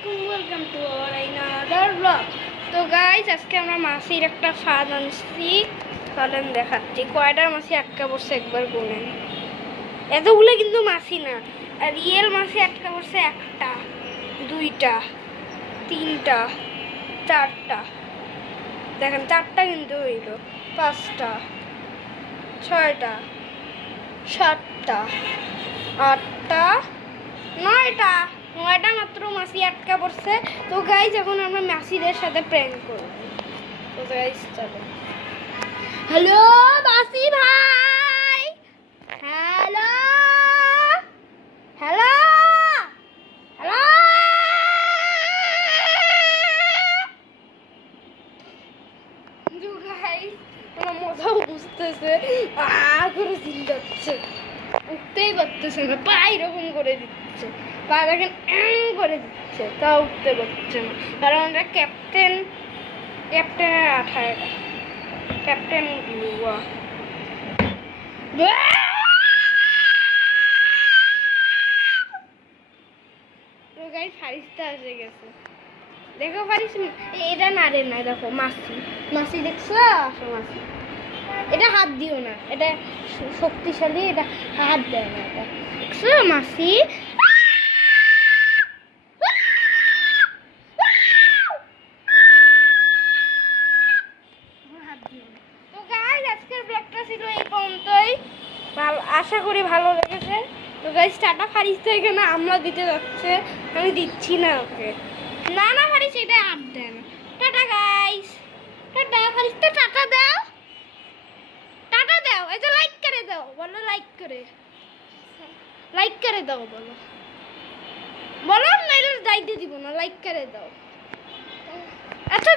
আসসালামাইকুম, welcome to our another blog. তো guys, আজকে আমরা মাছির একটা ফাঁদ আনছি। চলেন দেখাচ্ছি কয়টা মাছি আটকা পড়ছে, একবার গুনেন। এতগুলো কিন্তু মাছি না, আর রিয়েল মাছি আটকা পড়ছে একটা, দুইটা, তিনটা, চারটা। দেখেন চারটা কিন্তু হইল, পাঁচটা, ছয়টা, সাতটা, আটটা, নয়টা মাত্র মাছি আটকা পড়ছে। তো গাইজ, এখন আমরা মাছিদের সাথে প্র্যাঙ্ক করব। তো গাইজ চলো। হ্যালো মাছি ভাই, হ্যালো হ্যালো হ্যালো। গাইজ, আমার মজাও বুঝতেছে, করে চিল্লাচ্ছে, উঠতেই পারতেছে না, পা এরকম করে দিচ্ছে, পা দেখেন করে দিচ্ছে, তাও উঠতে পারছে না। কারণ এটা ক্যাপ্টেনের আঠা, এটা ক্যাপ্টেন গুয়া। তো গাইস, ফারিস্তা এসে গেছে, দেখো ফারিস। এটা নাড়ে না, দেখো মাছি, মাছি দেখছো? আসো মাছি, এটা হাত দিও না, এটা শক্তিশালী, এটা হাত দেয় না, এটা দেখছো মাছি। তো গাইস, আজকের ব্লগটা ছিল এই পর্যন্তই। আশা করি ভালো লেগেছে। তো গাইস, টাটা। ফারিস তো এখানে আমলা দিতে যাচ্ছে, আমি দিচ্ছি না ওকে। না না ফারিস, এটা হাত দেয় না। Tata guys, tata. ফারিস তো টাটা দাও, টাটা দাও। এই যে লাইক করে দাও, বলো লাইক করে দাও, বলো বলো, নাইলে যাইতে দিব না, লাইক করে দাও। আচ্ছা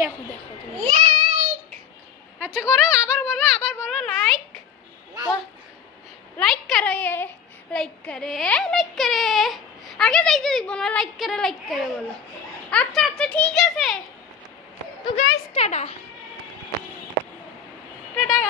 দেখো দেখো তুমি লাইক, আচ্ছা করো, আবার বলো লাইক লাইক করে আগে যাইতে দিব না, লাইক করে বলো।